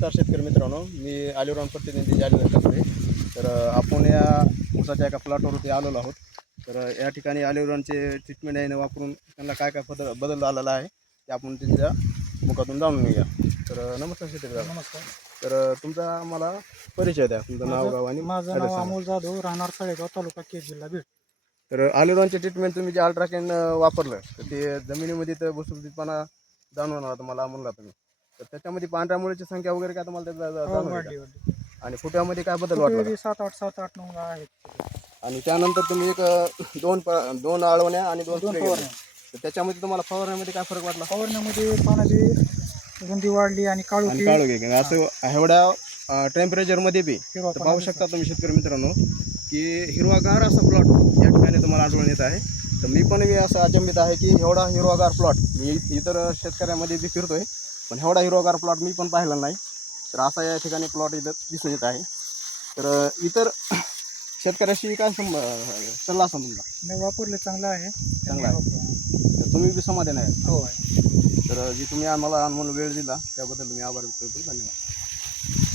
नमस्कार शेतकरी मित्रांनो मी आलिराम प्रतिनिधी जालवेर ठाकरे तर आपण या ऊसाच्या एका प्लॉटवरती आलेलो आहोत तर या ठिकाणी आलिरानचे ट्रीटमेंट याने वापरून त्यांना काय काय बदल बदल आलेला आहे ते आपण त्यांच्या मुखातून जाणून घेऊया तर नमस्कार शेतकरी नमस्कार तर तुमचा मला परिचय द्या तुमचं नाव गाव आणि माझं नाव अमोल जाधव राहणार सळेगाव तालुका के जिल्हा बीड तर आलिरानचे ट्रीटमेंट तुम्ही जे अल्ट्राकेन वापरलं तर ते जमिनीमध्ये तर जाणून जाणवणार तुम्हाला म्हणला तुम्ही तर त्याच्यामध्ये पांढऱ्या मुळाची संख्या वगैरे काय तुम्हाला हो, आणि फुट्यामध्ये काय बदल वाटला सात आठ सात आठ नऊ आणि त्यानंतर तुम्ही एक दोन दोन आळवण्या आणि दोन त्याच्यामध्ये तुम्हाला फवारण्यामध्ये काय फरक वाटला फवारण्यामध्ये पानाची रुंदी वाढली आणि काळू काळू म्हणजे असं एवढ्या टेम्परेचरमध्ये बी पाहू शकता तुम्ही शेतकरी मित्रांनो की हिरवागार असा प्लॉट या ठिकाणी तुम्हाला आढळून येत आहे तर मी पण असं अचंबित आहे की एवढा हिरवागार प्लॉट मी इतर शेतकऱ्यांमध्ये बी फिरतोय पण एवढा हिरोगार प्लॉट मी पण पाहिला नाही तर असा या ठिकाणी प्लॉट इथं दिसून येत आहे तर इतर शेतकऱ्याशी काय सम सल्ला असा तुमचा नाही वापरले चांगलं आहे चांगला आहे तर तुम्ही बी समाधान हो, आहे हो तर जी तुम्ही आम्हाला अनमोल वेळ दिला त्याबद्दल मी आभार व्यक्त करतो धन्यवाद